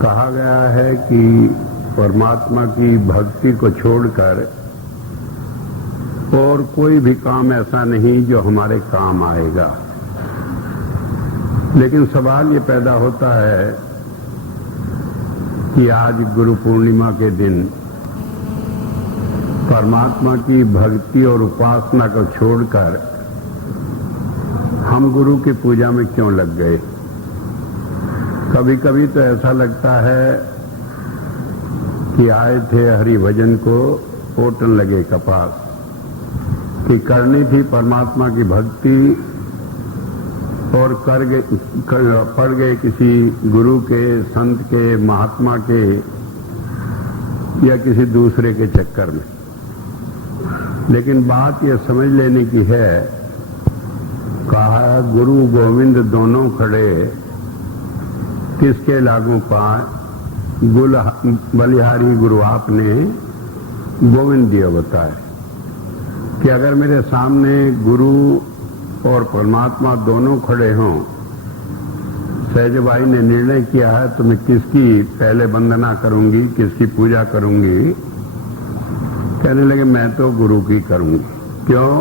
कहा गया है कि परमात्मा की भक्ति को छोड़कर और कोई भी काम ऐसा नहीं जो हमारे काम आएगा। लेकिन सवाल ये पैदा होता है कि आज गुरु पूर्णिमा के दिन परमात्मा की भक्ति और उपासना को छोड़कर हम गुरु की पूजा में क्यों लग गए। कभी कभी तो ऐसा लगता है कि आए थे हरि भजन को ओटन लगे कपास, कि करनी थी परमात्मा की भक्ति और पड़ गए किसी गुरु के, संत के, महात्मा के या किसी दूसरे के चक्कर में। लेकिन बात यह समझ लेने की है, कहा गुरु गोविंद दोनों खड़े, किसके लागू पाए, बलिहारी गुरु आपने गोविंद दिया बताए कि अगर मेरे सामने गुरु और परमात्मा दोनों खड़े हों, सहजबाई ने निर्णय किया है तो मैं किसकी पहले वंदना करूंगी, किसकी पूजा करूंगी। कहने लगे मैं तो गुरु की करूंगी। क्यों?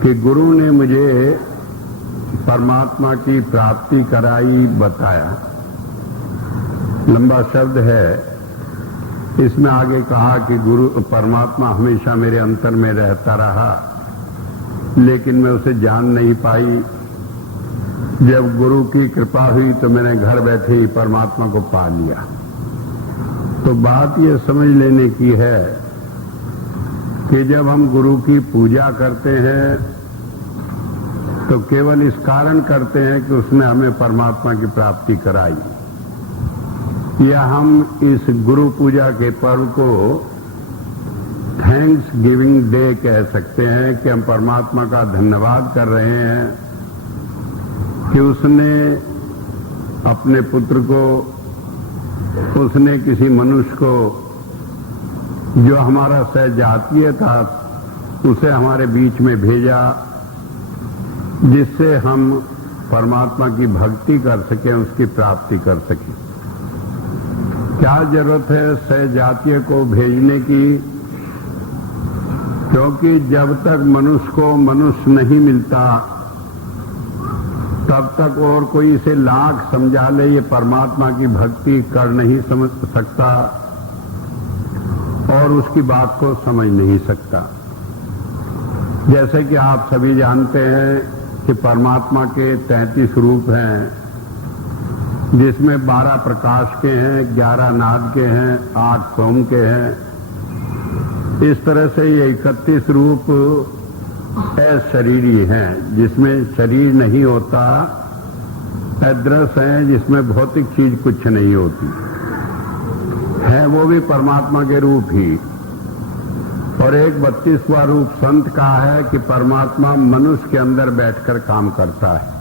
कि गुरु ने मुझे परमात्मा की प्राप्ति कराई, बताया। लंबा शब्द है, इसमें आगे कहा कि गुरु परमात्मा हमेशा मेरे अंतर में रहता रहा, लेकिन मैं उसे जान नहीं पाई। जब गुरु की कृपा हुई तो मैंने घर बैठे ही परमात्मा को पा लिया। तो बात ये समझ लेने की है कि जब हम गुरु की पूजा करते हैं तो केवल इस कारण करते हैं कि उसने हमें परमात्मा की प्राप्ति कराई, या हम इस गुरु पूजा के पर्व को थैंक्स गिविंग डे कह सकते हैं कि हम परमात्मा का धन्यवाद कर रहे हैं कि उसने अपने पुत्र को, उसने किसी मनुष्य को जो हमारा सहजातीय था उसे हमारे बीच में भेजा, जिससे हम परमात्मा की भक्ति कर सकें, उसकी प्राप्ति कर सकें। क्या जरूरत है सहजातीय को भेजने की? क्योंकि जब तक मनुष्य को मनुष्य नहीं मिलता तब तक और कोई इसे लाख समझा ले ये परमात्मा की भक्ति कर नहीं समझ सकता और उसकी बात को समझ नहीं सकता। जैसे कि आप सभी जानते हैं कि परमात्मा के 33 रूप हैं, जिसमें 12 प्रकाश के हैं, 11 नाद के हैं, 8 सोम के हैं। इस तरह से ये 31 रूप अशरीरी हैं, जिसमें शरीर नहीं होता, अदृश्य हैं, जिसमें भौतिक चीज कुछ नहीं होती है, वो भी परमात्मा के रूप ही। और एक 32वां रूप संत का है कि परमात्मा मनुष्य के अंदर बैठकर काम करता है।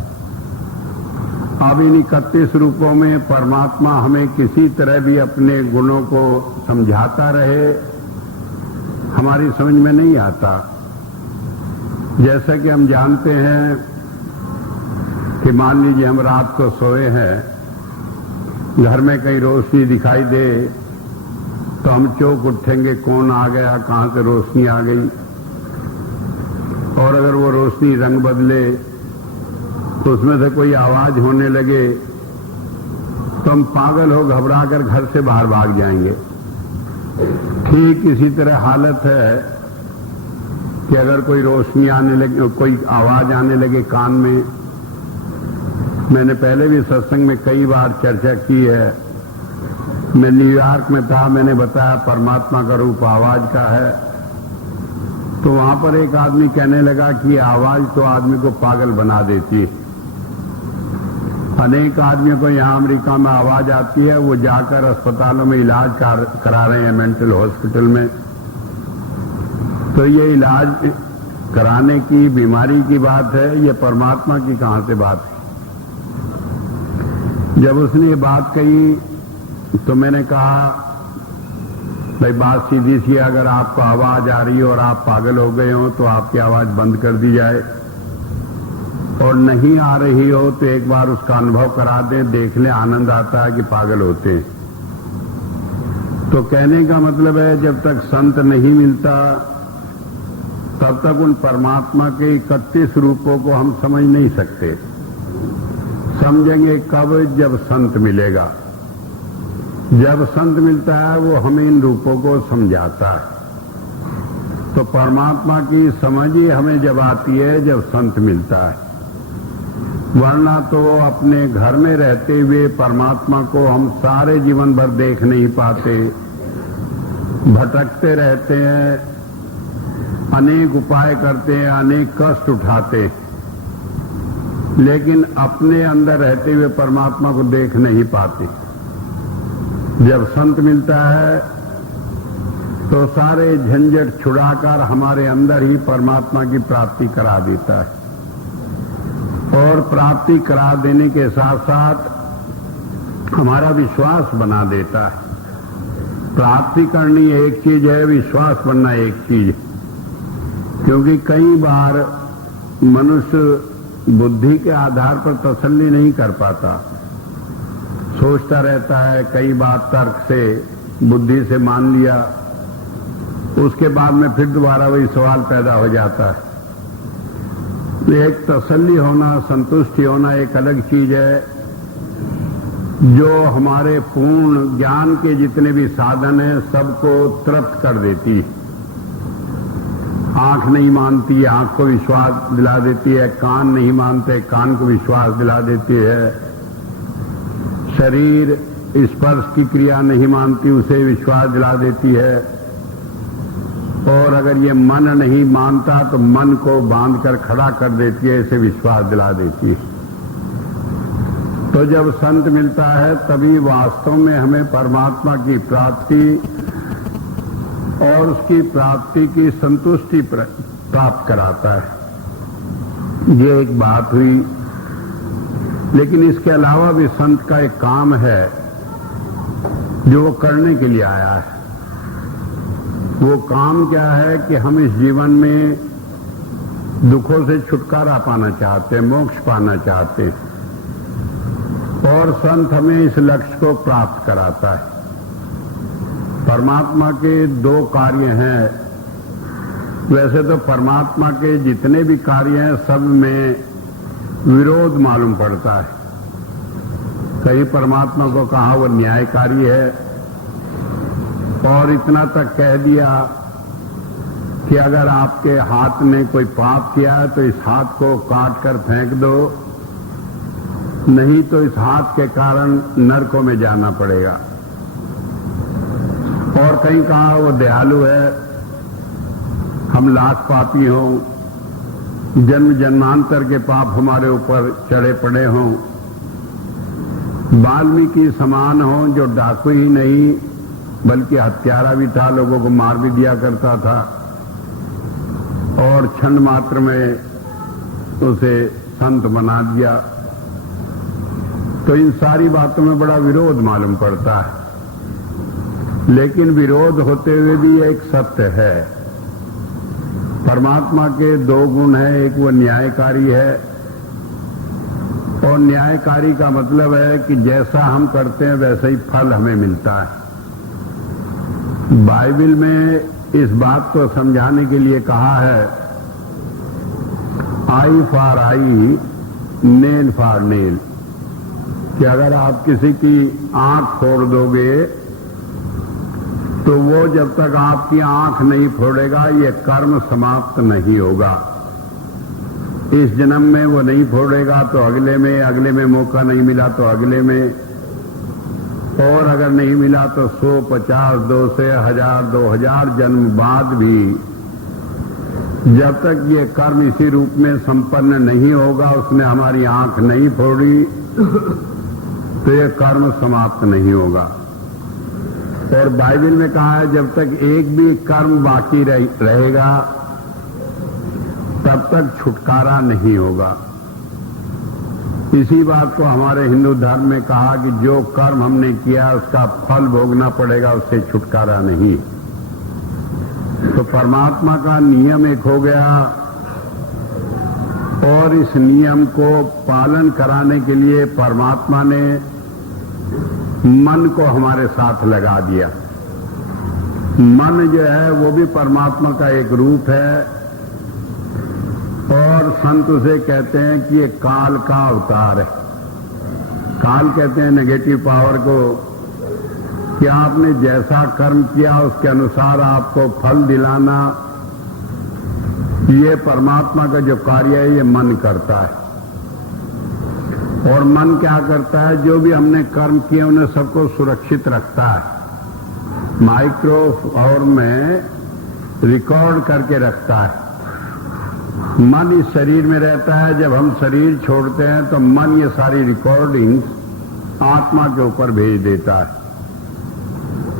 अब इन 31 रूपों में परमात्मा हमें किसी तरह भी अपने गुणों को समझाता रहे, हमारी समझ में नहीं आता। जैसे कि हम जानते हैं कि मान लीजिए हम रात को सोए हैं, घर में कहीं रोशनी दिखाई दे तो हम चौंक उठेंगे, कौन आ गया, कहां से रोशनी आ गई। और अगर वो रोशनी रंग बदले तो उसमें से कोई आवाज होने लगे तो हम पागल हो घबराकर घर से बाहर भाग जाएंगे। ठीक इसी तरह हालत है कि अगर कोई रोशनी आने लगे, कोई आवाज आने लगे कान में। मैंने पहले भी सत्संग में कई बार चर्चा की है। मैं न्यूयॉर्क में था, मैंने बताया परमात्मा का रूप आवाज का है। तो वहां पर एक आदमी कहने लगा कि आवाज तो आदमी को पागल बना देती है। अनेक आदमियों को यहां अमेरिका में आवाज आती है, वो जाकर अस्पतालों में इलाज करा रहे हैं, मेंटल हॉस्पिटल में। तो ये इलाज कराने की, बीमारी की बात है, ये परमात्मा की कहां से बात है। जब उसने ये बात कही तो मैंने कहा, भाई बात सीधी सी, अगर आपको आवाज आ रही हो और आप पागल हो गए हो तो आपकी आवाज बंद कर दी जाए। और नहीं आ रही हो तो एक बार उसका अनुभव करा दें, देख लें, आनंद आता है कि पागल होते हैं। तो कहने का मतलब है जब तक संत नहीं मिलता तब तक उन परमात्मा के 31 रूपों को हम समझ नहीं सकते। समझेंगे कब? जब संत मिलेगा। जब संत मिलता है वो हमें इन रूपों को समझाता है। तो परमात्मा की समझ ही हमें जब आती है जब संत मिलता है, वरना तो अपने घर में रहते हुए परमात्मा को हम सारे जीवन भर देख नहीं पाते, भटकते रहते हैं, अनेक उपाय करते हैं, अनेक कष्ट उठाते, लेकिन अपने अंदर रहते हुए परमात्मा को देख नहीं पाते। जब संत मिलता है तो सारे झंझट छुड़ाकर हमारे अंदर ही परमात्मा की प्राप्ति करा देता है, और प्राप्ति करा देने के साथ साथ हमारा विश्वास बना देता है। प्राप्ति करनी एक चीज है, विश्वास बनना एक चीज है। क्योंकि कई बार मनुष्य बुद्धि के आधार पर तसल्ली नहीं कर पाता, सोचता रहता है, कई बार तर्क से, बुद्धि से मान लिया, उसके बाद में फिर दोबारा वही सवाल पैदा हो जाता है। एक तसल्ली होना, संतुष्टि होना एक अलग चीज है, जो हमारे पूर्ण ज्ञान के जितने भी साधन हैं सबको तृप्त कर देती है। आंख नहीं मानती, आंख को विश्वास दिला देती है, कान नहीं मानते, कान को विश्वास दिला देती है, शरीर स्पर्श की क्रिया नहीं मानती, उसे विश्वास दिला देती है, और अगर ये मन नहीं मानता तो मन को बांधकर खड़ा कर देती है, इसे विश्वास दिला देती है। तो जब संत मिलता है तभी वास्तव में हमें परमात्मा की प्राप्ति और उसकी प्राप्ति की संतुष्टि प्राप्त कराता है। ये एक बात हुई। लेकिन इसके अलावा भी संत का एक काम है जो वो करने के लिए आया है। वो काम क्या है कि हम इस जीवन में दुखों से छुटकारा पाना चाहते हैं, मोक्ष पाना चाहते हैं, और संत हमें इस लक्ष्य को प्राप्त कराता है। परमात्मा के दो कार्य हैं। वैसे तो परमात्मा के जितने भी कार्य हैं सब में विरोध मालूम पड़ता है। कहीं परमात्मा को कहा वो न्यायकारी है, और इतना तक कह दिया कि अगर आपके हाथ में कोई पाप किया है तो इस हाथ को काट कर फेंक दो, नहीं तो इस हाथ के कारण नरकों में जाना पड़ेगा। और कहीं कहा वो दयालु है, हम लाख पापी हों, जन्म जन्मांतर के पाप हमारे ऊपर चढ़े पड़े हों, वाल्मीकि समान हों जो डाकू ही नहीं बल्कि हत्यारा भी था, लोगों को मार भी दिया करता था, और क्षण मात्र में उसे संत बना दिया। तो इन सारी बातों में बड़ा विरोध मालूम पड़ता है। लेकिन विरोध होते हुए भी एक सत्य है। परमात्मा के दो गुण हैं, एक वो न्यायकारी है, और न्यायकारी का मतलब है कि जैसा हम करते हैं वैसा ही फल हमें मिलता है। बाइबल में इस बात को समझाने के लिए कहा है, eye for eye, nail for nail, कि अगर आप किसी की आंख फोड़ दोगे तो वो जब तक आपकी आंख नहीं फोड़ेगा ये कर्म समाप्त नहीं होगा। इस जन्म में वो नहीं फोड़ेगा तो अगले में मौका नहीं मिला तो अगले में, और अगर नहीं मिला तो 100, 50, 200, 1000, 2000 जन्म बाद भी जब तक ये कर्म इसी रूप में संपन्न नहीं होगा, उसने हमारी आंख नहीं फोड़ी, तो ये कर्म समाप्त नहीं होगा। और बाइबल में कहा है जब तक एक भी कर्म बाकी रहेगा तब तक छुटकारा नहीं होगा। इसी बात को हमारे हिंदू धर्म में कहा कि जो कर्म हमने किया उसका फल भोगना पड़ेगा, उससे छुटकारा नहीं। तो परमात्मा का नियम एक हो गया, और इस नियम को पालन कराने के लिए परमात्मा ने मन को हमारे साथ लगा दिया। मन जो है वो भी परमात्मा का एक रूप है और संत उसे कहते हैं कि ये काल का अवतार है। काल कहते हैं नेगेटिव पावर को, कि आपने जैसा कर्म किया उसके अनुसार आपको फल दिलाना, ये परमात्मा का जो कार्य है ये मन करता है। और मन क्या करता है, जो भी हमने कर्म किए उन्हें सबको सुरक्षित रखता है, माइक्रो और में रिकॉर्ड करके रखता है। मन इस शरीर में रहता है, जब हम शरीर छोड़ते हैं तो मन ये सारी रिकॉर्डिंग्स आत्मा के ऊपर भेज देता है।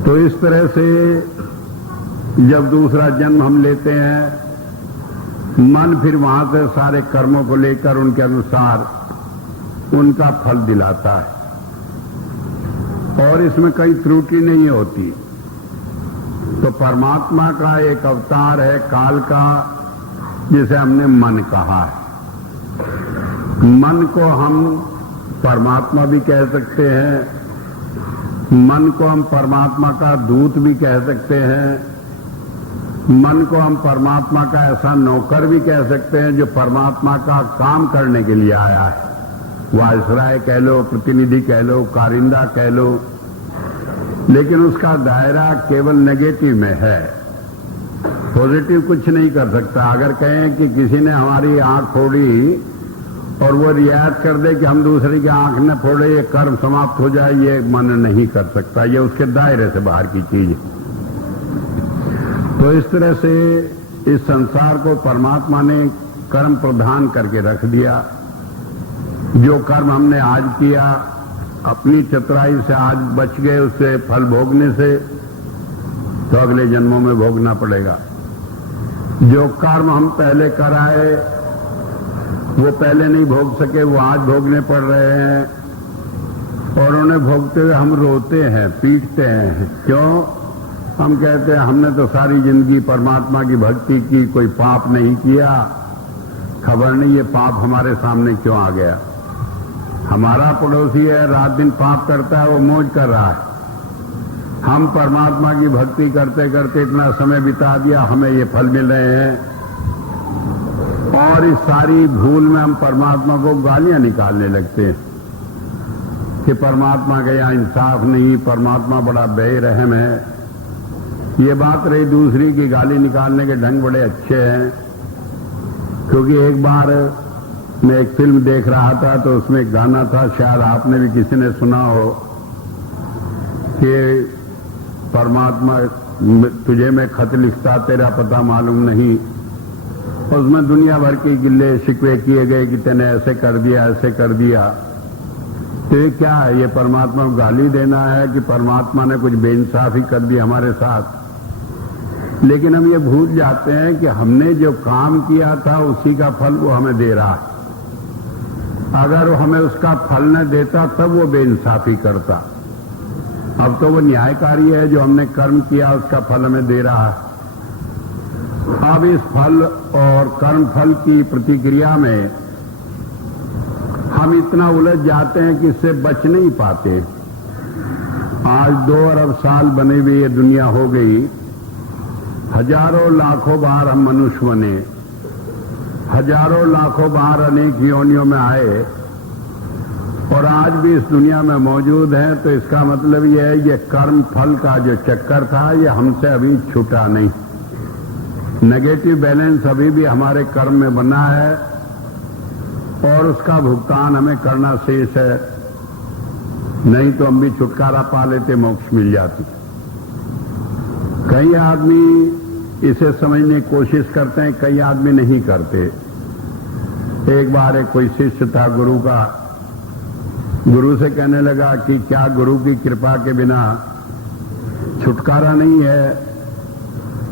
तो इस तरह से जब दूसरा जन्म हम लेते हैं, मन फिर वहां से सारे कर्मों को लेकर उनके अनुसार उनका फल दिलाता है और इसमें कोई त्रुटि नहीं होती। तो परमात्मा का एक अवतार है काल का, जिसे हमने मन कहा है। मन को हम परमात्मा भी कह सकते हैं, मन को हम परमात्मा का दूत भी कह सकते हैं, मन को हम परमात्मा का ऐसा नौकर भी कह सकते हैं जो परमात्मा का काम करने के लिए आया है। वायसराय कह लो, प्रतिनिधि कह लो, कारिंदा कह लो, लेकिन उसका दायरा केवल नेगेटिव में है, पॉजिटिव कुछ नहीं कर सकता। अगर कहें कि किसी ने हमारी आंख फोड़ी और वो रियायत कर दे कि हम दूसरे की आंख न फोड़े, ये कर्म समाप्त हो जाए, ये मन नहीं कर सकता, ये उसके दायरे से बाहर की चीज है। तो इस तरह से इस संसार को परमात्मा ने कर्म प्रधान करके रख दिया। जो कर्म हमने आज किया, अपनी चतुराई से आज बच गए उससे फल भोगने से, तो अगले जन्मों में भोगना पड़ेगा। जो कर्म हम पहले कराए वो पहले नहीं भोग सके, वो आज भोगने पड़ रहे हैं और उन्हें भोगते हुए हम रोते हैं, पीटते हैं। क्यों? हम कहते हैं हमने तो सारी जिंदगी परमात्मा की भक्ति की, कोई पाप नहीं किया, खबर नहीं ये पाप हमारे सामने क्यों आ गया। हमारा पड़ोसी है, रात दिन पाप करता है, वो मौज कर रहा है। हम परमात्मा की भक्ति करते करते इतना समय बिता दिया, हमें ये फल मिल रहे हैं। और इस सारी भूल में हम परमात्मा को गालियां निकालने लगते हैं कि परमात्मा का यहाँ इंसाफ नहीं, परमात्मा बड़ा बेरहम है। ये बात रही दूसरी की गाली निकालने के ढंग बड़े अच्छे हैं, क्योंकि एक बार मैं एक फिल्म देख रहा था तो उसमें एक गाना था, शायद आपने भी किसी ने सुना हो, कि परमात्मा तुझे मैं खत लिखता तेरा पता मालूम नहीं। उसमें दुनिया भर के गिल्ले शिकवे किए गए कि तूने ऐसे कर दिया, ऐसे कर दिया। तो ये क्या है? ये परमात्मा को गाली देना है कि परमात्मा ने कुछ बेइंसाफी कर दी हमारे साथ। लेकिन हम ये भूल जाते हैं कि हमने जो काम किया था उसी का फल वो हमें दे रहा है। अगर वो हमें उसका फल न देता तब वो बेइंसाफी करता। अब तो वो न्यायकारी है, जो हमने कर्म किया उसका फल हमें दे रहा है। अब इस फल और कर्म फल की प्रतिक्रिया में हम इतना उलझ जाते हैं कि इससे बच नहीं पाते। आज 2 अरब साल बने हुए ये दुनिया हो गई, हजारों लाखों बार हम मनुष्य बने, हजारों लाखों बार अनेक योनियों में आए और आज भी इस दुनिया में मौजूद हैं। तो इसका मतलब यह है ये कर्म फल का जो चक्कर था ये हमसे अभी छूटा नहीं। नेगेटिव बैलेंस अभी भी हमारे कर्म में बना है और उसका भुगतान हमें करना शेष है, नहीं तो हम भी छुटकारा पा लेते, मोक्ष मिल जाती। कई आदमी इसे समझने की कोशिश करते हैं, कई आदमी नहीं करते। एक बार एक कोई शिष्य था गुरु का, गुरु से कहने लगा कि क्या गुरु की कृपा के बिना छुटकारा नहीं है?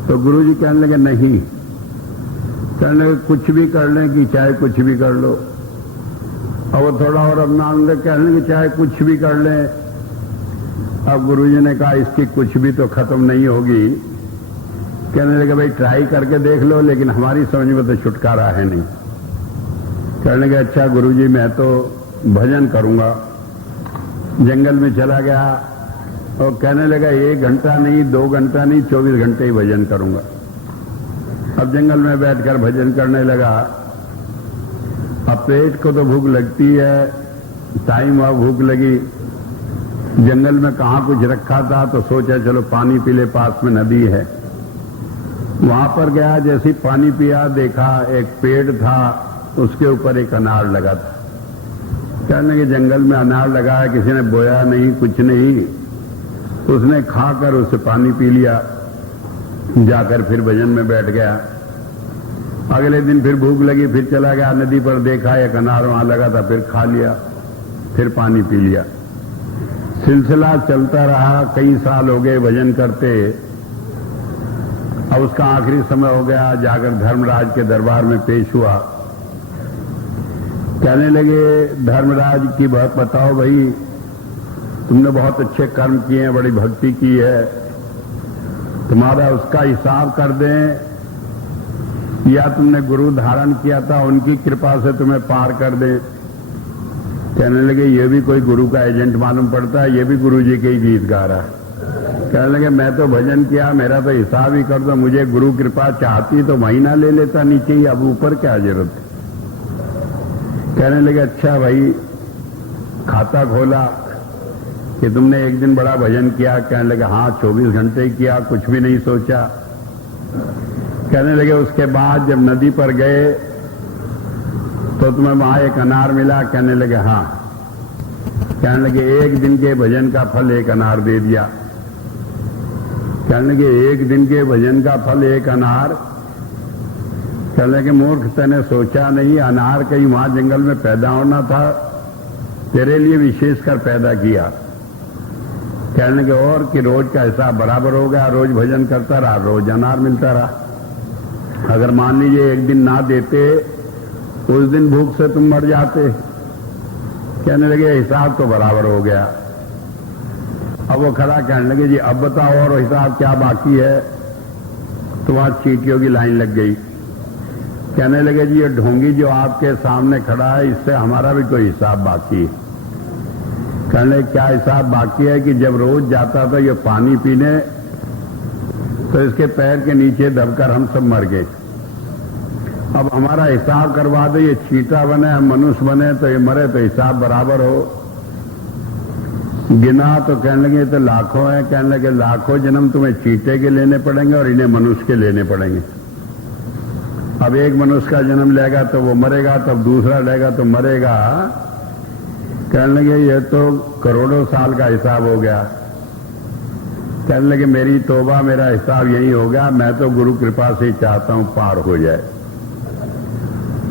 तो गुरु जी कहने लगे नहीं। कहने लगे कुछ भी कर लें कि चाहे कुछ भी कर लो। और वो थोड़ा और अपना कहने लगे चाहे कुछ भी कर लें। अब गुरु जी ने कहा इसकी कुछ भी तो खत्म नहीं होगी। कहने लगे भाई ट्राई करके देख लो, लेकिन हमारी समझ में तो छुटकारा है नहीं। कहने लगे अच्छा गुरुजी मैं तो भजन करूंगा। जंगल में चला गया और कहने लगा 1 घंटा नहीं, 2 घंटा नहीं, 24 घंटे ही भजन करूंगा। अब जंगल में बैठकर भजन करने लगा। अब पेट को तो भूख लगती है, टाइम हुआ भूख लगी। जंगल में कहाँ कुछ रखा था तो सोचा चलो पानी पी ले, पास में नदी है। वहां पर गया, जैसे पानी पिया देखा एक पेड़ था, उसके ऊपर एक अनार लगा था। कहने लगे जंगल में अनार लगा है, किसी ने बोया नहीं, कुछ नहीं। उसने खाकर उससे पानी पी लिया, जाकर फिर भजन में बैठ गया। अगले दिन फिर भूख लगी, फिर चला गया नदी पर, देखा एक अनार वहां लगा था, फिर खा लिया, फिर पानी पी लिया। सिलसिला चलता रहा, कई साल हो गए भजन करते। अब उसका आखिरी समय हो गया, जाकर धर्मराज के दरबार में पेश हुआ। कहने लगे धर्मराज की बात बताओ भाई, तुमने बहुत अच्छे कर्म किए हैं, बड़ी भक्ति की है, तुम्हारा उसका हिसाब कर दें या तुमने गुरु धारण किया था उनकी कृपा से तुम्हें पार कर दे। कहने लगे ये भी कोई गुरु का एजेंट मालूम पड़ता है, ये भी गुरु जी के ही गीत गा रहा है। कहने लगे मैं तो भजन किया, मेरा तो हिसाब ही कर दो, मुझे गुरु कृपा चाहती तो महीना ले लेता नीचे ही, अब ऊपर क्या जरूरत है। कहने लगे अच्छा भाई, खाता खोला कि तुमने एक दिन बड़ा भजन किया। कहने लगे हाँ 24 घंटे किया, कुछ भी नहीं सोचा। कहने लगे उसके बाद जब नदी पर गए तो तुम्हें वहां एक अनार मिला। कहने लगे हाँ। कहने लगे 1 दिन के भजन का फल 1 अनार दे दिया। कहने लगे 1 दिन के भजन का फल 1 अनार। कहने लगे मूर्ख, तूने सोचा नहीं अनार कहीं वहां जंगल में पैदा होना था, तेरे लिए विशेषकर पैदा किया। कहने लगे और कि रोज का हिसाब बराबर हो गया, रोज भजन करता रहा, रोज अनार मिलता रहा। अगर मान लीजिए 1 दिन ना देते, उस दिन भूख से तुम मर जाते। कहने लगे हिसाब तो बराबर हो गया। अब वो खड़ा कहने लगे जी अब बताओ और हिसाब क्या बाकी है। तो वहां चींटियों की लाइन लग गई। कहने लगे जी ये ढोंगी जो आपके सामने खड़ा है, इससे हमारा भी कोई हिसाब बाकी है। कहने लगे क्या हिसाब बाकी है कि जब रोज जाता था ये पानी पीने तो इसके पैर के नीचे दबकर हम सब मर गए। अब हमारा हिसाब करवा दो, ये चींटा बने हम मनुष्य बने तो ये मरे तो हिसाब बराबर हो। गिना तो कहने लगे तो लाखों है। कहने लगे लाखों जन्म तुम्हें चींटे के लेने पड़ेंगे और इन्हें मनुष्य के लेने पड़ेंगे। अब एक मनुष्य का जन्म लेगा तो वो मरेगा, तब दूसरा लेगा तो मरेगा। कहने लगे ये तो करोड़ों साल का हिसाब हो गया। कहने लगे मेरी तौबा, मेरा हिसाब यही हो गया, मैं तो गुरु कृपा से चाहता हूं पार हो जाए।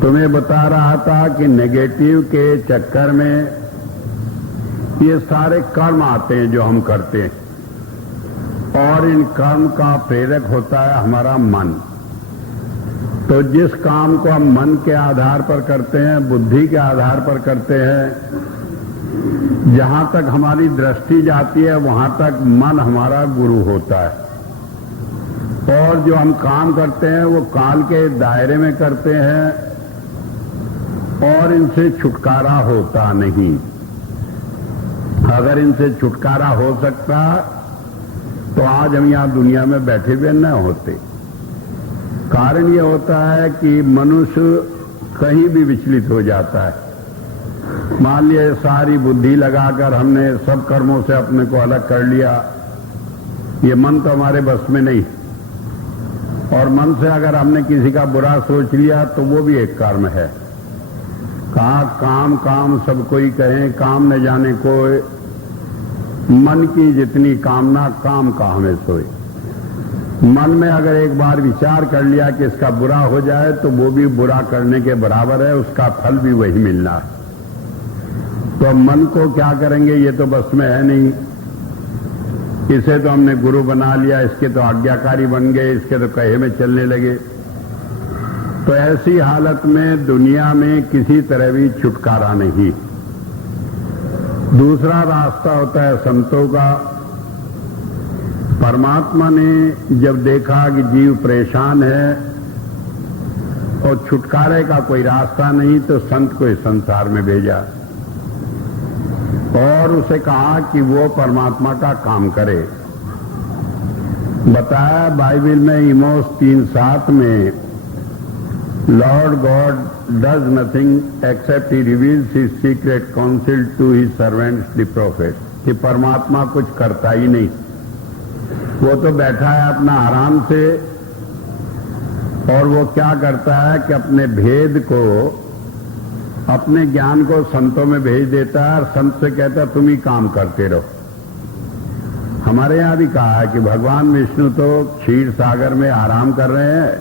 तुम्हें बता रहा था कि नेगेटिव के चक्कर में ये सारे कर्म आते हैं जो हम करते हैं और इन कर्म का प्रेरक होता है हमारा मन। तो जिस काम को हम मन के आधार पर करते हैं, बुद्धि के आधार पर करते हैं, जहां तक हमारी दृष्टि जाती है वहां तक मन हमारा गुरु होता है। और जो हम काम करते हैं वो काल के दायरे में करते हैं और इनसे छुटकारा होता नहीं। अगर इनसे छुटकारा हो सकता तो आज हम यहां दुनिया में बैठे हुए न होते। कारण यह होता है कि मनुष्य कहीं भी विचलित हो जाता है। मान लिया सारी बुद्धि लगाकर हमने सब कर्मों से अपने को अलग कर लिया, ये मन तो हमारे बस में नहीं। और मन से अगर हमने किसी का बुरा सोच लिया तो वो भी एक कर्म है। कहा काम काम सब कोई कहें, काम न जाने कोई, मन की जितनी कामना काम का हमें सोए। मन में अगर एक बार विचार कर लिया कि इसका बुरा हो जाए तो वो भी बुरा करने के बराबर है, उसका फल भी वही मिलना है। तो मन को क्या करेंगे, ये तो बस में है नहीं। इसे तो हमने गुरु बना लिया, इसके तो आज्ञाकारी बन गए, इसके तो कहे में चलने लगे। तो ऐसी हालत में दुनिया में किसी तरह भी छुटकारा नहीं। दूसरा रास्ता होता है संतों का। परमात्मा ने जब देखा कि जीव परेशान है और छुटकारे का कोई रास्ता नहीं तो संत को इस संसार में भेजा और उसे कहा कि वो परमात्मा का काम करे। बताया बाइबल में इमोस 3:7 में Lord God does nothing except he reveals his secret counsel to his servants the prophet, कि परमात्मा कुछ करता ही नहीं, वो तो बैठा है अपना आराम से और वो क्या करता है कि अपने भेद को, अपने ज्ञान को संतों में भेज देता है और संत से कहता है तुम ही काम करते रहो। हमारे यहां भी कहा है कि भगवान विष्णु तो क्षीर सागर में आराम कर रहे हैं,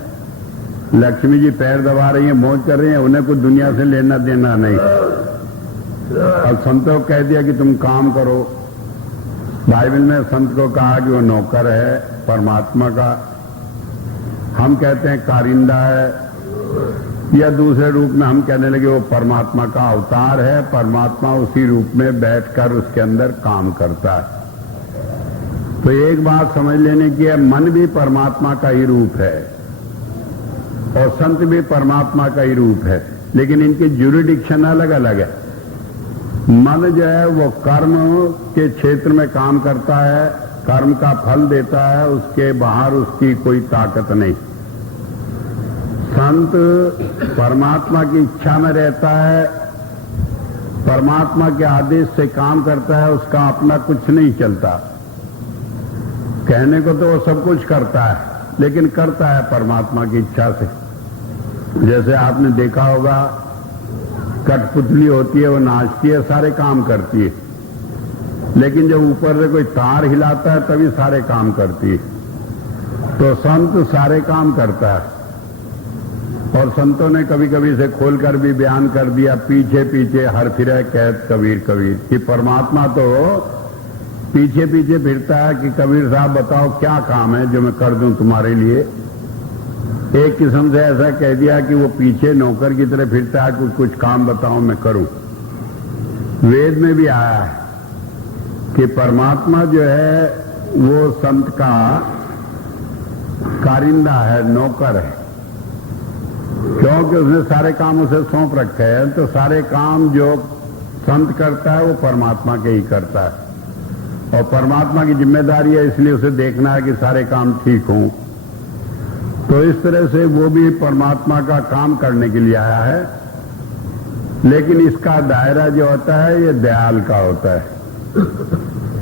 लक्ष्मी जी पैर दबा रही हैं, मौज कर रही हैं, उन्हें कुछ दुनिया से लेना देना नहीं, और संतों को कह दिया कि तुम काम करो। बाइबल में संत को कहा कि वो नौकर है परमात्मा का, हम कहते हैं कारिंदा है, या दूसरे रूप में हम कहने लगे वो परमात्मा का अवतार है, परमात्मा उसी रूप में बैठकर उसके अंदर काम करता है। तो एक बात समझ लेने की है, मन भी परमात्मा का ही रूप है और संत भी परमात्मा का ही रूप है, लेकिन इनकी ज्यूरिडिक्शन अलग अलग है। मन जो है वो कर्म के क्षेत्र में काम करता है, कर्म का फल देता है, उसके बाहर उसकी कोई ताकत नहीं। संत परमात्मा की इच्छा में रहता है, परमात्मा के आदेश से काम करता है, उसका अपना कुछ नहीं चलता। कहने को तो वो सब कुछ करता है, लेकिन करता है परमात्मा की इच्छा से। जैसे आपने देखा होगा कठपुतली होती है, वो नाचती है, सारे काम करती है, लेकिन जब ऊपर से कोई तार हिलाता है तभी सारे काम करती है। तो संत सारे काम करता है, और संतों ने कभी कभी इसे खोलकर भी बयान कर दिया, पीछे पीछे हर फिरे कहत कबीर कबीर, कि परमात्मा तो पीछे पीछे फिरता है कि कबीर साहब बताओ क्या काम है जो मैं कर दूं तुम्हारे लिए। एक किस्म से ऐसा कह दिया कि वो पीछे नौकर की तरह फिरता है कि कुछ काम बताओ मैं करूं। वेद में भी आया है कि परमात्मा जो है वो संत का कारिंदा है, नौकर है, क्योंकि उसने सारे काम उसे सौंप रखे हैं। तो सारे काम जो संत करता है वो परमात्मा के ही करता है, और परमात्मा की जिम्मेदारी है, इसलिए उसे देखना है कि सारे काम ठीक हों। तो इस तरह से वो भी परमात्मा का काम करने के लिए आया है, लेकिन इसका दायरा जो होता है ये दयाल का होता है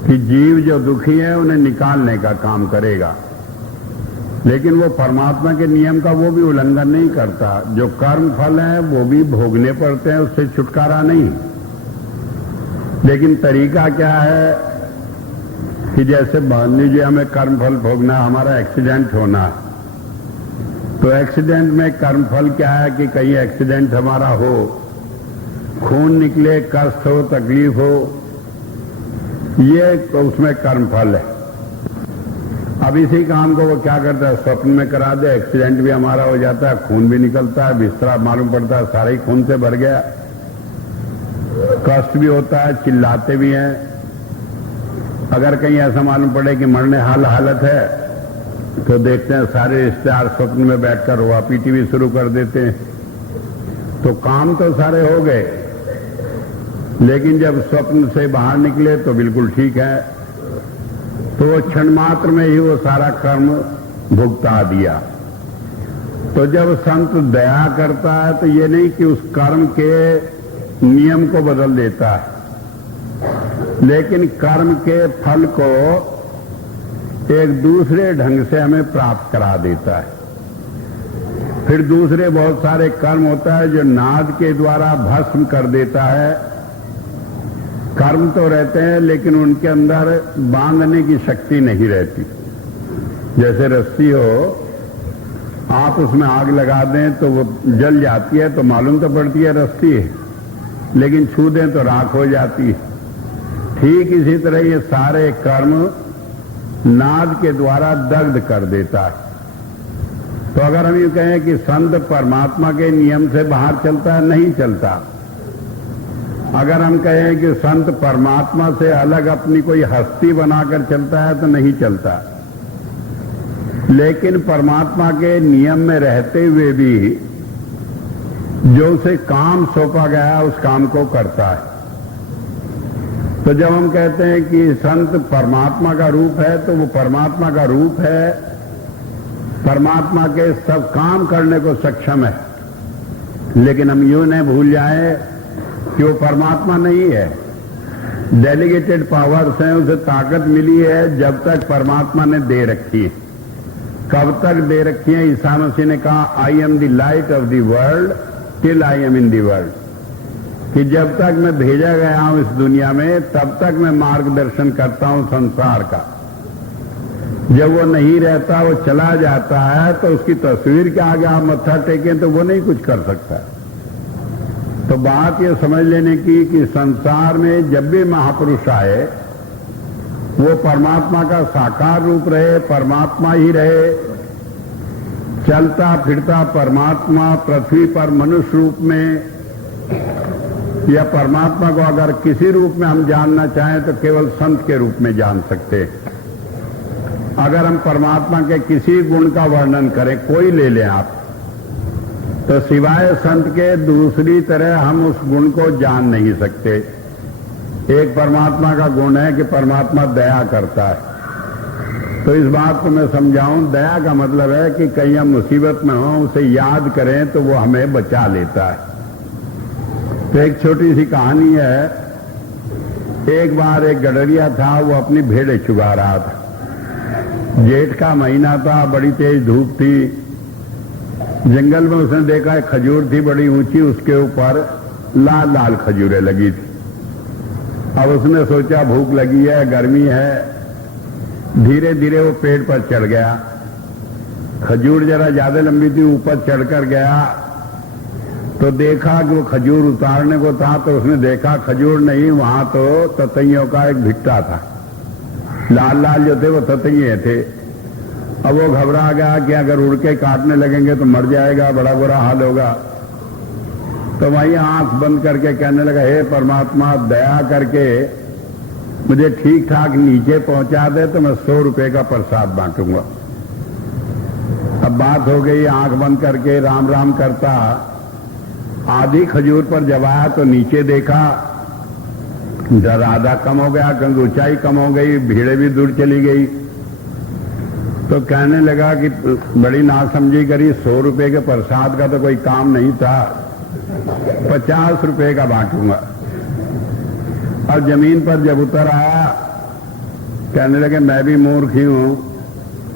कि जीव जो दुखी है उन्हें निकालने का काम करेगा, लेकिन वो परमात्मा के नियम का वो भी उल्लंघन नहीं करता। जो कर्म फल है वो भी भोगने पड़ते हैं, उससे छुटकारा नहीं। लेकिन तरीका क्या है कि जैसे मान लीजिए हमें कर्म फल भोगना, हमारा एक्सीडेंट होना, तो एक्सीडेंट में कर्म फल क्या है कि कहीं एक्सीडेंट हमारा हो, खून निकले, कष्ट हो, तकलीफ हो, ये उसमें कर्म फल है। अब इसी काम को वो क्या करता है, स्वप्न में करा दे, एक्सीडेंट भी हमारा हो जाता है, खून भी निकलता है, बिस्तरा मालूम पड़ता है सारा ही खून से भर गया, कष्ट भी होता है, चिल्लाते भी हैं। अगर कहीं ऐसा मालूम पड़े कि मरने हालत है तो देखते हैं सारे रिश्तेदार स्वप्न में बैठकर रोआ पीटी भी शुरू कर देते हैं। तो काम तो सारे हो गए, लेकिन जब स्वप्न से बाहर निकले तो बिल्कुल ठीक है, तो वो क्षण मात्र में ही वो सारा कर्म भुगता दिया। तो जब संत दया करता है तो ये नहीं कि उस कर्म के नियम को बदल देता है, लेकिन कर्म के फल को एक दूसरे ढंग से हमें प्राप्त करा देता है। फिर दूसरे बहुत सारे कर्म होता है जो नाद के द्वारा भस्म कर देता है। कर्म तो रहते हैं लेकिन उनके अंदर बांधने की शक्ति नहीं रहती। जैसे रस्सी हो, आप उसमें आग लगा दें तो वो जल जाती है, तो मालूम तो पड़ती है रस्सी है, लेकिन छू दें तो राख हो जाती है। ठीक इसी तरह ये सारे कर्म नाद के द्वारा दग्ध कर देता है। तो अगर हम ये कहें कि संत परमात्मा के नियम से बाहर चलता है, नहीं चलता। अगर हम कहें कि संत परमात्मा से अलग अपनी कोई हस्ती बनाकर चलता है, तो नहीं चलता। लेकिन परमात्मा के नियम में रहते हुए भी जो उसे काम सौंपा गया उस काम को करता है। तो जब हम कहते हैं कि संत परमात्मा का रूप है, तो वो परमात्मा का रूप है, परमात्मा के सब काम करने को सक्षम है, लेकिन हम यूं नहीं भूल जाए कि वो परमात्मा नहीं है। डेलीगेटेड पावर्स हैं, उसे ताकत मिली है जब तक परमात्मा ने दे रखी है। कब तक दे रखी है? ईसा मसीह ने कहा, I am the light of the world till I am in the world, कि जब तक मैं भेजा गया हूं इस दुनिया में तब तक मैं मार्गदर्शन करता हूं संसार का। जब वो नहीं रहता, वो चला जाता है, तो उसकी तस्वीर के आगे आप मत्था टेकें तो वो नहीं कुछ कर सकता। तो बात ये समझ लेने की कि संसार में जब भी महापुरुष आए वो परमात्मा का साकार रूप रहे, परमात्मा ही रहे। चलता फिरता परमात्मा पृथ्वी पर मनुष्य रूप में, या परमात्मा को अगर किसी रूप में हम जानना चाहें तो केवल संत के रूप में जान सकते हैं। अगर हम परमात्मा के किसी गुण का वर्णन करें, कोई ले लें आप, तो सिवाय संत के दूसरी तरह हम उस गुण को जान नहीं सकते। एक परमात्मा का गुण है कि परमात्मा दया करता है। तो इस बात को मैं समझाऊं, दया का मतलब है कि कहीं हम मुसीबत में हों, उसे याद करें तो वो हमें बचा लेता है। तो एक छोटी सी कहानी है। एक बार एक गडरिया था, वो अपनी भेड़ें चुगा रहा था। जेठ का महीना था, बड़ी तेज धूप थी। जंगल में उसने देखा एक खजूर थी बड़ी ऊंची, उसके ऊपर लाल लाल खजूरें लगी थी। अब उसने सोचा भूख लगी है, गर्मी है, धीरे धीरे वो पेड़ पर चढ़ गया। खजूर जरा ज्यादा लंबी थी, ऊपर चढ़कर गया तो देखा कि वो खजूर उतारने को था, तो उसने देखा खजूर नहीं, वहां तो ततैयों का एक भिट्टा था। लाल लाल जो थे वो ततैये थे। अब वो घबरा गया कि अगर उड़ के काटने लगेंगे तो मर जाएगा, बड़ा बुरा हाल होगा। तो वहीं आंख बंद करके कहने लगा, हे परमात्मा, दया करके मुझे ठीक ठाक नीचे पहुंचा दे तो मैं 100 रुपए का प्रसाद बांटूंगा। अब बात हो गई, आंख बंद करके राम राम करता आधी खजूर पर जब आया तो नीचे देखा, डर आधा कम हो गया क्योंकि ऊंचाई कम हो गई, भीड़ें भी दूर चली गई। तो कहने लगा कि बड़ी नासमझी करी, 100 रुपए के प्रसाद का तो कोई काम नहीं था, 50 रुपए का बांटूंगा। और जमीन पर जब उतर आया, कहने लगे मैं भी मूर्ख ही हूं,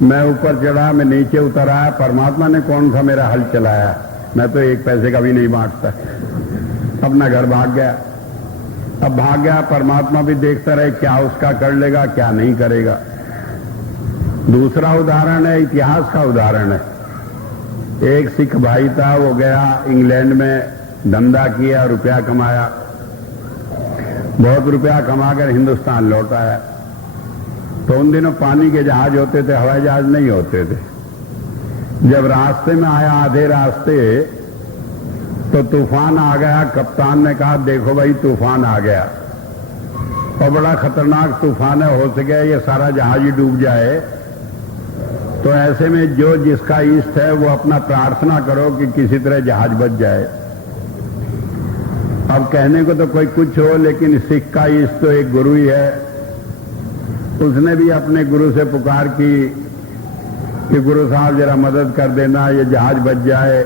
मैं ऊपर चढ़ा, मैं नीचे उतर आया, परमात्मा ने कौन सा मेरा हल चलाया, मैं तो 1 पैसे का भी नहीं बांटता। अपना घर भाग गया। अब भाग गया, परमात्मा भी देखता रहे क्या उसका कर लेगा क्या नहीं करेगा। दूसरा उदाहरण है, इतिहास का उदाहरण है। एक सिख भाई था, वो गया इंग्लैंड में, धंधा किया, रुपया कमाया, बहुत रुपया कमाकर हिंदुस्तान लौट आया। तो उन दिनों पानी के जहाज होते थे, हवाई जहाज नहीं होते थे। जब रास्ते में आया, आधे रास्ते तो तूफान आ गया। कप्तान ने कहा, देखो भाई तूफान आ गया और बड़ा खतरनाक तूफान है, हो सके ये सारा जहाज ही डूब जाए। तो ऐसे में जो जिसका इष्ट है वो अपना प्रार्थना करो कि किसी तरह जहाज बच जाए। अब कहने को तो कोई कुछ हो, लेकिन सिख का इष्ट तो एक गुरु ही है। उसने भी अपने गुरु से पुकार की कि गुरु साहब जरा मदद कर देना, ये जहाज बच जाए।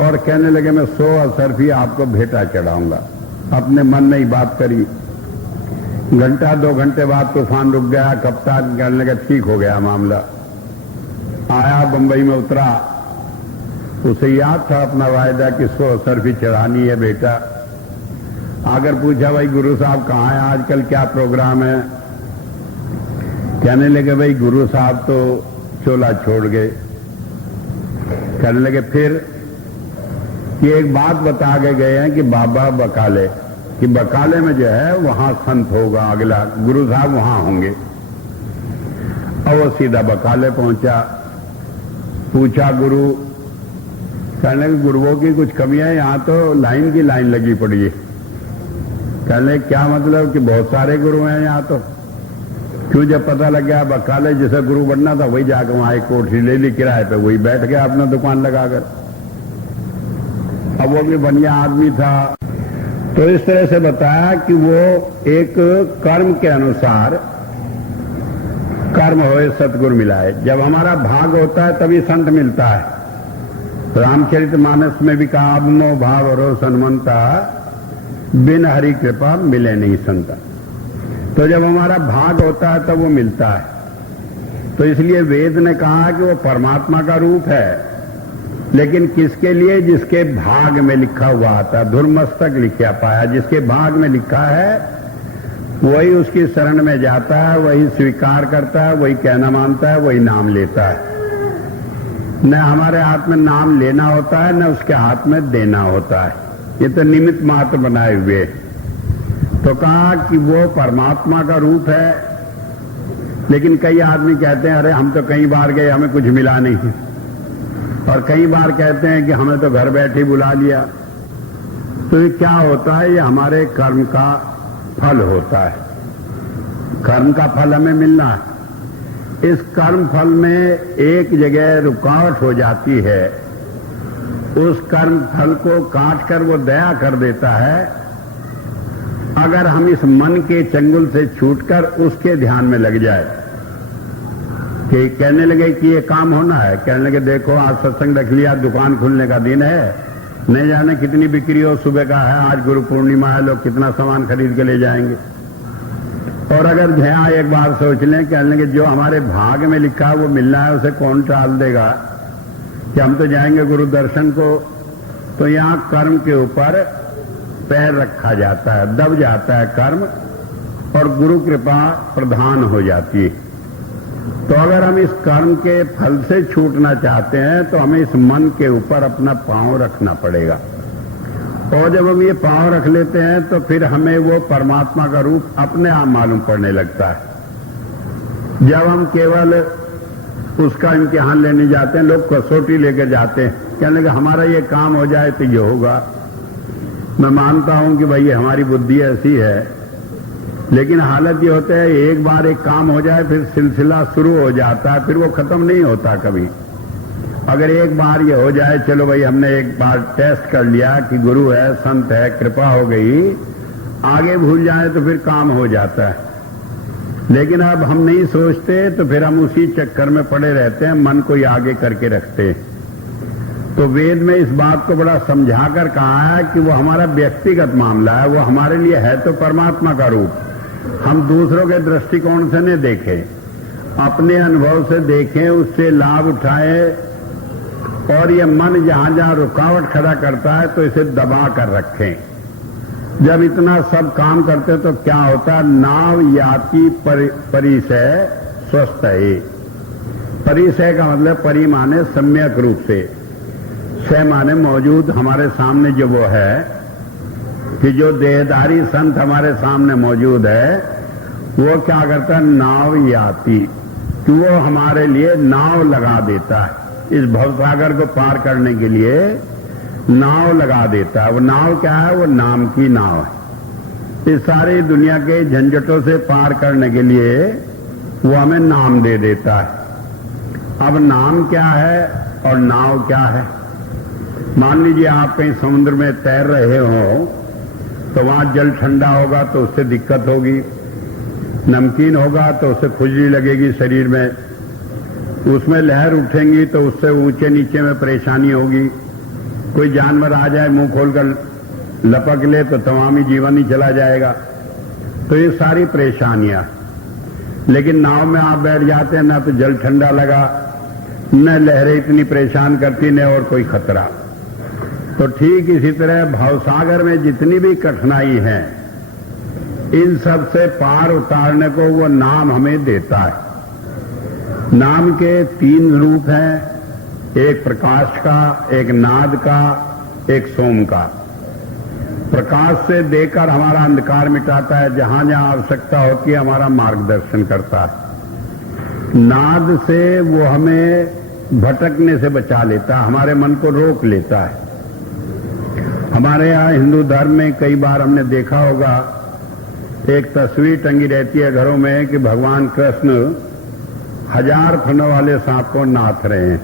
और कहने लगे मैं 100 असरफी आपको भेंटा चढ़ाऊंगा। अपने मन में ही बात करी। घंटा 2 घंटे बाद तूफान रुक गया। कप्तान कहने लगा ठीक हो गया मामला। आया, बंबई में उतरा, उसे याद था अपना वायदा कि 100 असरफी चढ़ानी है बेटा। आकर पूछा, भाई गुरु साहब कहाँ हैं आजकल, क्या प्रोग्राम है? कहने लगे भाई गुरु साहब तो चोला छोड़ गए। कहने लगे फिर? कि एक बात बता के गए हैं कि बाबा बकाले, कि बकाले में जो है वहां संत होगा, अगला गुरु साहब वहां होंगे। और वो सीधा बकाले पहुंचा। पूछा गुरु, कहने लगे गुरुओं की कुछ कमियां है, यहां तो लाइन की लाइन लगी पड़ी है। कहने क्या मतलब कि बहुत सारे गुरु हैं यहां तो? क्यों? जब पता लग गया बकाले जैसे गुरु बनना था, वही जाकर वहां एक कोठरी ले ली किराए पे, वही बैठ गया अपना दुकान लगाकर। अब वो भी बढ़िया आदमी था। तो इस तरह से बताया कि वो एक कर्म के अनुसार कर्म होए सतगुरु मिलाए। जब हमारा भाग होता है तभी संत मिलता है। रामचरितमानस में भी कहा, अब मोह भाव रो सन्मंता, बिन हरि कृपा मिले नहीं संता। तो जब हमारा भाग होता है तब वो मिलता है। तो इसलिए वेद ने कहा कि वो परमात्मा का रूप है, लेकिन किसके लिए? जिसके भाग में लिखा हुआ आता, धुर्मस्तक लिखा पाया, जिसके भाग में लिखा है वही उसकी शरण में जाता है, वही स्वीकार करता है, वही कहना मानता है, वही नाम लेता है। न हमारे हाथ में नाम लेना होता है, न उसके हाथ में देना होता है। ये तो निमित्त मात्र बनाए हुए। तो कहा कि वो परमात्मा का रूप है। लेकिन कई आदमी कहते हैं, अरे हम तो कई बार गए, हमें कुछ मिला नहीं। और कई बार कहते हैं कि हमें तो घर बैठे बुला लिया। तो ये क्या होता है? ये हमारे कर्म का फल होता है। कर्म का फल हमें मिलना है। इस कर्म फल में एक जगह रुकावट हो जाती है। उस कर्म फल को काट कर वो दया कर देता है। अगर हम इस मन के चंगुल से छूटकर उसके ध्यान में लग जाए कि कहने लगे कि ये काम होना है, कहने लगे देखो आज सत्संग रख लिया, दुकान खुलने का दिन है, नहीं जाने कितनी बिक्री हो, सुबह का है, आज गुरु पूर्णिमा है, लोग कितना सामान खरीद के ले जाएंगे। और अगर ध्यान एक बार सोच लें, कहने लगे जो हमारे भाग में लिखा है वो मिलना है, उसे कौन टाल देगा कि हम तो जाएंगे गुरु दर्शन को। तो यहां कर्म के ऊपर पैर रखा जाता है, दब जाता है कर्म, और गुरु कृपा प्रधान हो जाती है। तो अगर हम इस कर्म के फल से छूटना चाहते हैं तो हमें इस मन के ऊपर अपना पांव रखना पड़ेगा। और जब हम ये पांव रख लेते हैं तो फिर हमें वो परमात्मा का रूप अपने आप मालूम पड़ने लगता है। जब हम केवल उसका इम्तिहान लेने जाते हैं, लोग कसौटी लेकर जाते हैं, कहने लगे हमारा ये काम हो जाए तो ये होगा। मैं मानता हूं कि भाई हमारी बुद्धि ऐसी है, लेकिन हालत ये होता है एक बार एक काम हो जाए फिर सिलसिला शुरू हो जाता है, फिर वो खत्म नहीं होता कभी। अगर एक बार ये हो जाए, चलो भाई हमने एक बार टेस्ट कर लिया कि गुरु है, संत है, कृपा हो गई, आगे भूल जाए तो फिर काम हो जाता है। लेकिन अब हम नहीं सोचते तो फिर हम उसी चक्कर में पड़े रहते हैं, मन को ही आगे करके रखते हैं। तो वेद में इस बात को बड़ा समझाकर कहा है कि वो हमारा व्यक्तिगत मामला है, वो हमारे लिए है तो परमात्मा का रूप। हम दूसरों के दृष्टिकोण से नहीं देखें, अपने अनुभव से देखें, उससे लाभ उठाएं। और ये मन जहां जहां रुकावट खड़ा करता है तो इसे दबा कर रखें। जब इतना सब काम करते तो क्या होता है? नाव याति परिसय स्वस्थ है। परिसय का मतलब परि माने सम्यक रूप से, सह माने मौजूद, हमारे सामने जो वो है कि जो देहधारी संत हमारे सामने मौजूद है, वो क्या करता है? नाव याति, कि वो हमारे लिए नाव लगा देता है। इस भवसागर को पार करने के लिए नाव लगा देता है। वो नाव क्या है? वो नाम की नाव है। इस सारी दुनिया के झंझटों से पार करने के लिए वो हमें नाम दे देता है। अब नाम क्या है और नाव क्या है? मान लीजिए आप कहीं समुद्र में तैर रहे हो, तो वहां जल ठंडा होगा तो उससे दिक्कत होगी, नमकीन होगा तो उससे खुजली लगेगी शरीर में, उसमें लहर उठेंगी तो उससे ऊंचे नीचे में परेशानी होगी, कोई जानवर आ जाए मुंह खोलकर लपक ले तो तमामी जीवन ही चला जाएगा। तो ये सारी परेशानियां। लेकिन नाव में आप बैठ जाते हैं, ना तो जल ठंडा लगा, न लहरें इतनी परेशान करती, न और कोई खतरा। तो ठीक इसी तरह भवसागर में जितनी भी कठिनाई है, इन सब से पार उतारने को वो नाम हमें देता है। नाम के 3 रूप हैं, एक प्रकाश का, एक नाद का, एक सोम का। प्रकाश से देकर हमारा अंधकार मिटाता है, जहां जहां आवश्यकता होती है हमारा मार्गदर्शन करता है। नाद से वो हमें भटकने से बचा लेता है, हमारे मन को रोक लेता है। हमारे यहाँ हिंदू धर्म में कई बार हमने देखा होगा, एक तस्वीर टंगी रहती है घरों में कि भगवान कृष्ण 1000 फनों वाले सांप को नाथ रहे हैं।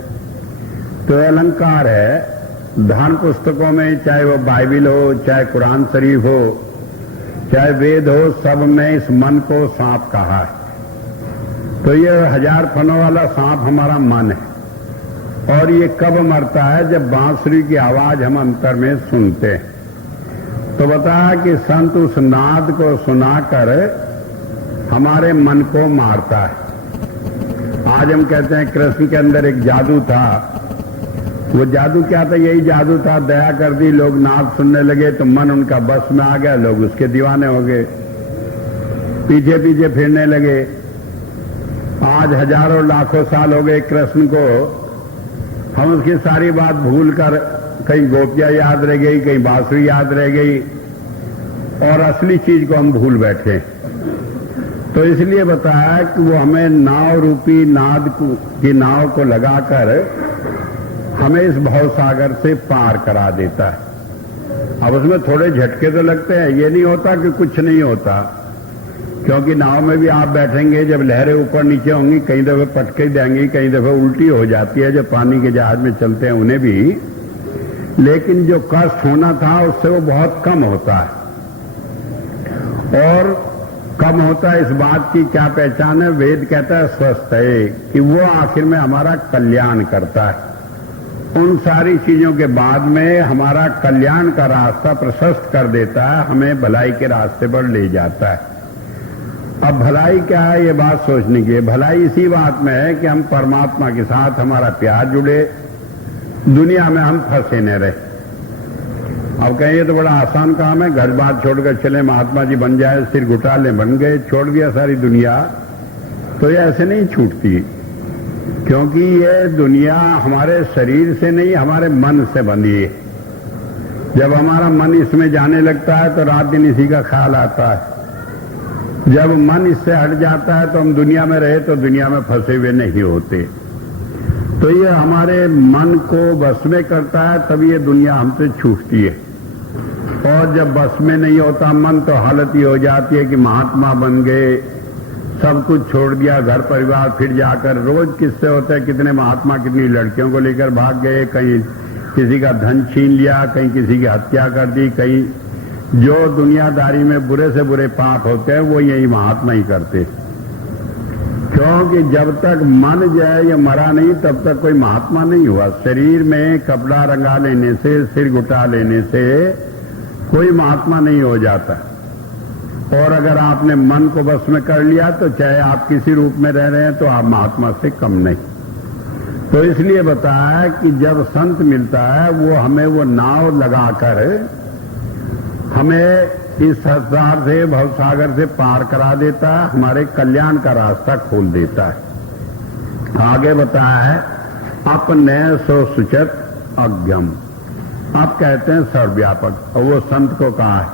तो अलंकार है, धर्म पुस्तकों में, चाहे वो बाइबिल हो, चाहे कुरान शरीफ हो, चाहे वेद हो, सब में इस मन को सांप कहा है। तो ये 1000 फनों वाला सांप हमारा मन है। और ये कब मरता है? जब बांसुरी की आवाज हम अंतर में सुनते हैं। तो बताया कि संत उस नाद को सुनाकर हमारे मन को मारता है। आज हम कहते हैं कृष्ण के अंदर एक जादू था। वो जादू क्या था? यही जादू था, दया कर दी, लोग नाद सुनने लगे तो मन उनका बस में आ गया, लोग उसके दीवाने हो गए, पीछे पीछे फिरने लगे। आज हजारों लाखों साल हो गए कृष्ण को, हम उसकी सारी बात भूल कर, कहीं गोपियां याद रह गई, कहीं बांसुरी याद रह गई, और असली चीज को हम भूल बैठे। तो इसलिए बताया कि वो हमें नाव रूपी नाद की नाव को लगाकर हमें इस भवसागर से पार करा देता है। अब उसमें थोड़े झटके तो लगते हैं, ये नहीं होता कि कुछ नहीं होता, क्योंकि नाव में भी आप बैठेंगे, जब लहरें ऊपर नीचे होंगी, कई दफे पटके देंगी, कई दफे उल्टी हो जाती है, जब पानी के जहाज में चलते हैं उन्हें भी, लेकिन जो कष्ट होना था उससे वो बहुत कम होता है। और कम होता है, इस बात की क्या पहचान है? वेद कहता है स्वस्थ है, कि वो आखिर में हमारा कल्याण करता है। उन सारी चीजों के बाद में हमारा कल्याण का रास्ता प्रशस्त कर देता है, हमें भलाई के रास्ते पर ले जाता है। अब भलाई क्या है, ये बात सोचने की है। भलाई इसी बात में है कि हम परमात्मा के साथ हमारा प्यार जुड़े, दुनिया में हम फंसे न रहे। अब कहें ये तो बड़ा आसान काम है, घर बार छोड़कर चले, महात्मा जी बन जाए, सिर घुटा ले, बन गए, छोड़ दिया सारी दुनिया। तो ये ऐसे नहीं छूटती, क्योंकि ये दुनिया हमारे शरीर से नहीं, हमारे मन से बंधी है। जब हमारा मन इसमें जाने लगता है तो रात दिन इसी का ख्याल आता है। जब मन इससे हट जाता है तो हम दुनिया में रहे तो दुनिया में फंसे हुए नहीं होते। तो ये हमारे मन को बस में करता है, तभी ये दुनिया हमसे छूटती है। और जब बस में नहीं होता मन, तो हालत ये हो जाती है कि महात्मा बन गए, सब कुछ छोड़ दिया, घर परिवार, फिर जाकर रोज किस्से होते हैं, कितने महात्मा कितनी लड़कियों को लेकर भाग गए, कहीं किसी का धन छीन लिया, कहीं किसी की हत्या कर दी, कहीं जो दुनियादारी में बुरे से बुरे पाप होते हैं वो यही महात्मा ही करते। क्योंकि जब तक मन जाए या मरा नहीं, तब तक कोई महात्मा नहीं हुआ। शरीर में कपड़ा रंगा लेने से, सिर घुटा लेने से कोई महात्मा नहीं हो जाता। और अगर आपने मन को बस में कर लिया तो चाहे आप किसी रूप में रह रहे हैं तो आप महात्मा से कम नहीं। तो इसलिए बताया कि जब संत मिलता है वो हमें वो नाव लगाकर हमें इस संसार से, भवसागर से पार करा देता है, हमारे कल्याण का रास्ता खोल देता है। आगे बताया है अपने सो सुचत अज्ञम। आप कहते हैं सर्वव्यापक, और वो संत को कहा है,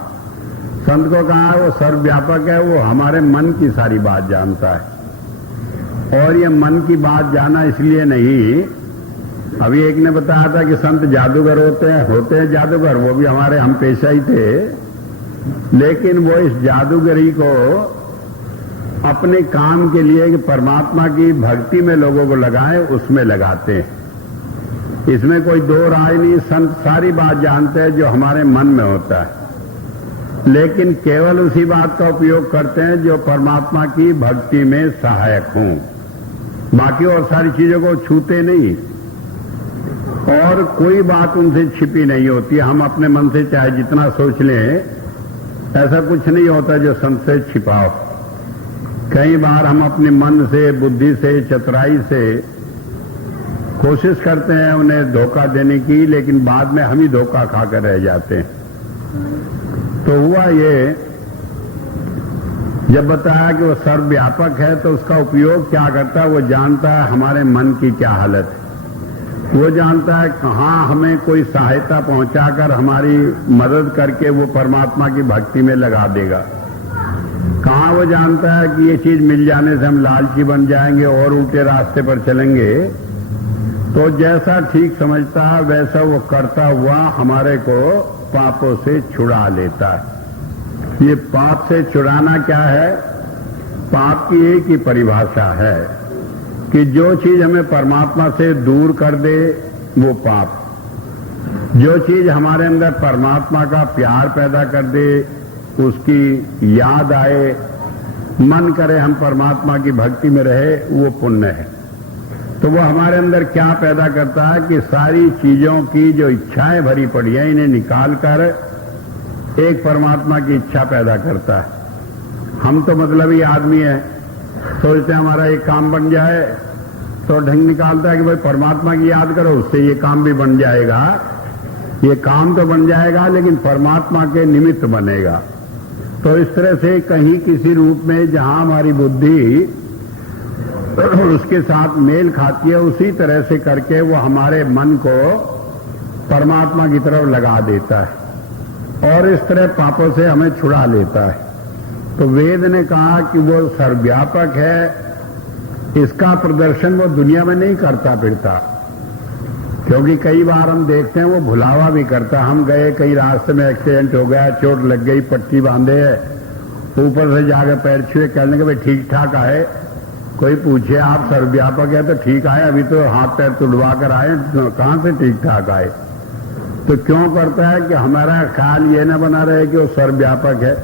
संत को कहा है वो सर्वव्यापक है, वो हमारे मन की सारी बात जानता है। और ये मन की बात जाना इसलिए नहीं, अभी एक ने बताया था कि संत जादूगर होते हैं जादूगर, वो भी हमारे हम पेशा ही थे, लेकिन वो इस जादूगरी को अपने काम के लिए कि परमात्मा की भक्ति में लोगों को लगाएं, उसमें लगाते हैं। इसमें कोई दो राय नहीं, संत सारी बात जानते हैं जो हमारे मन में होता है, लेकिन केवल उसी बात का उपयोग करते हैं जो परमात्मा की भक्ति में सहायक हों। बाकी और सारी चीजों को छूते नहीं, और कोई बात उनसे छिपी नहीं होती। हम अपने मन से चाहे जितना सोच लें, ऐसा कुछ नहीं होता जो संत से छिपाओ। कई बार हम अपने मन से, बुद्धि से, चतुराई से कोशिश करते हैं उन्हें धोखा देने की, लेकिन बाद में हम ही धोखा खाकर रह जाते हैं। तो हुआ ये, जब बताया कि वो सर्वव्यापक है तो उसका उपयोग क्या करता है? वो जानता है हमारे मन की क्या हालत है, वो जानता है कहाँ हमें कोई सहायता पहुंचाकर हमारी मदद करके वो परमात्मा की भक्ति में लगा देगा। कहाँ वो जानता है कि ये चीज मिल जाने से हम लालची बन जाएंगे और उल्टे रास्ते पर चलेंगे। तो जैसा ठीक समझता है वैसा वो करता हुआ हमारे को पापों से छुड़ा लेता है। ये पाप से छुड़ाना क्या है? पाप की एक ही परिभाषा है कि जो चीज हमें परमात्मा से दूर कर दे वो पाप। जो चीज हमारे अंदर परमात्मा का प्यार पैदा कर दे, उसकी याद आए, मन करे हम परमात्मा की भक्ति में रहे, वो पुण्य है। तो वो हमारे अंदर क्या पैदा करता है कि सारी चीजों की जो इच्छाएं भरी पड़ी हैं, इन्हें निकाल कर एक परमात्मा की इच्छा पैदा करता है। हम तो मतलबी आदमी है, सोचते हैं हमारा एक काम बन जाए, तो ढंग निकालता है कि भाई परमात्मा की याद करो, उससे ये काम भी बन जाएगा। ये काम तो बन जाएगा लेकिन परमात्मा के निमित्त बनेगा। तो इस तरह से कहीं किसी रूप में जहां हमारी बुद्धि उसके साथ मेल खाती है, उसी तरह से करके वो हमारे मन को परमात्मा की तरफ लगा देता है और इस तरह पापों से हमें छुड़ा लेता है। तो वेद ने कहा कि वो सर्वव्यापक है, इसका प्रदर्शन वो दुनिया में नहीं करता फिरता, क्योंकि कई बार हम देखते हैं वो भुलावा भी करता। हम गए, कहीं रास्ते में एक्सीडेंट हो गया, चोट लग गई, पट्टी बांधे है, ऊपर से जाकर पैर छुए, कहने के भाई ठीक ठाक आए। कोई पूछे आप सर्वव्यापक है तो ठीक आए, अभी तो हाथ पैर तुड़वा कर आए, कहां से ठीक ठाक आए? तो क्यों करता है कि हमारा ख्याल ये न बना रहे कि वो सर्वव्यापक है।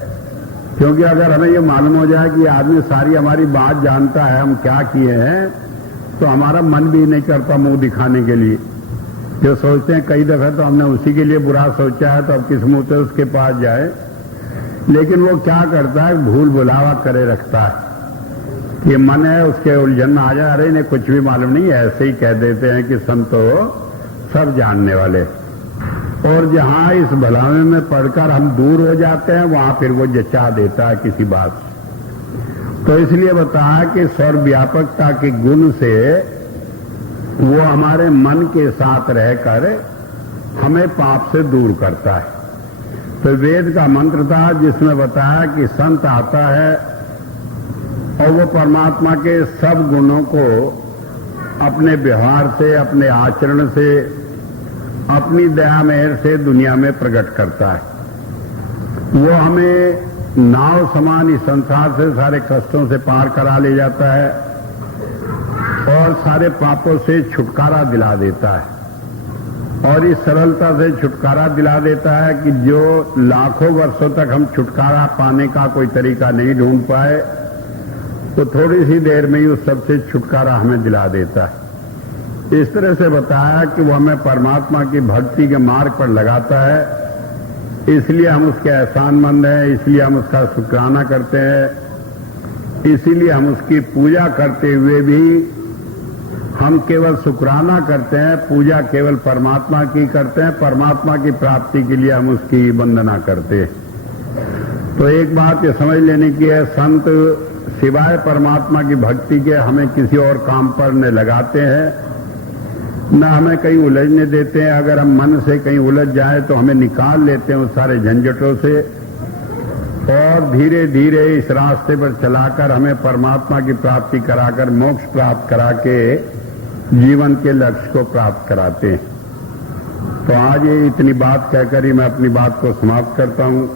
क्योंकि अगर हमें ये मालूम हो जाए कि आदमी सारी हमारी बात जानता है, हम क्या किए हैं, तो हमारा मन भी नहीं करता मुंह दिखाने के लिए। जो सोचते हैं कई दफे तो हमने उसी के लिए बुरा सोचा है, तो अब किस मुंह से उसके पास जाए। लेकिन वो क्या करता है, भूल भुलावा करे रखता है कि मन है, उसके उलझन आ जाए, अरे इन्हें कुछ भी मालूम नहीं, ऐसे ही कह देते हैं कि संतो सब जानने वाले। और जहां इस भलावे में पढ़कर हम दूर हो जाते हैं, वहां फिर वो जचा देता है किसी बात से। तो इसलिए बताया कि सर्वव्यापकता के गुण से वो हमारे मन के साथ रहकर हमें पाप से दूर करता है। तो वेद का मंत्र था जिसमें बताया कि संत आता है और वो परमात्मा के सब गुणों को अपने व्यवहार से, अपने आचरण से, अपनी दया मेहर से दुनिया में प्रकट करता है। वो हमें नाव समान इस संसार से सारे कष्टों से पार करा ले जाता है और सारे पापों से छुटकारा दिला देता है। और इस सरलता से छुटकारा दिला देता है कि जो लाखों वर्षों तक हम छुटकारा पाने का कोई तरीका नहीं ढूंढ पाए, तो थोड़ी सी देर में ही उस सबसे छुटकारा हमें दिला देता है। इस तरह से बताया कि वो हमें परमात्मा की भक्ति के मार्ग पर लगाता है, इसलिए हम उसके एहसानमंद हैं, इसलिए हम उसका शुक्राना करते हैं, इसीलिए हम उसकी पूजा करते हुए भी हम केवल शुक्राना करते हैं, पूजा केवल परमात्मा की करते हैं, परमात्मा की प्राप्ति के लिए हम उसकी वंदना करते हैं। तो एक बात ये समझ लेने की है, संत सिवाय परमात्मा की भक्ति के हमें किसी और काम पर न लगाते हैं, न हमें कहीं उलझने देते हैं। अगर हम मन से कहीं उलझ जाए तो हमें निकाल लेते हैं उस सारे झंझटों से और धीरे धीरे इस रास्ते पर चलाकर हमें परमात्मा की प्राप्ति कराकर, मोक्ष प्राप्त करा के जीवन के लक्ष्य को प्राप्त कराते हैं। तो आज ये इतनी बात कहकर ही मैं अपनी बात को समाप्त करता हूं।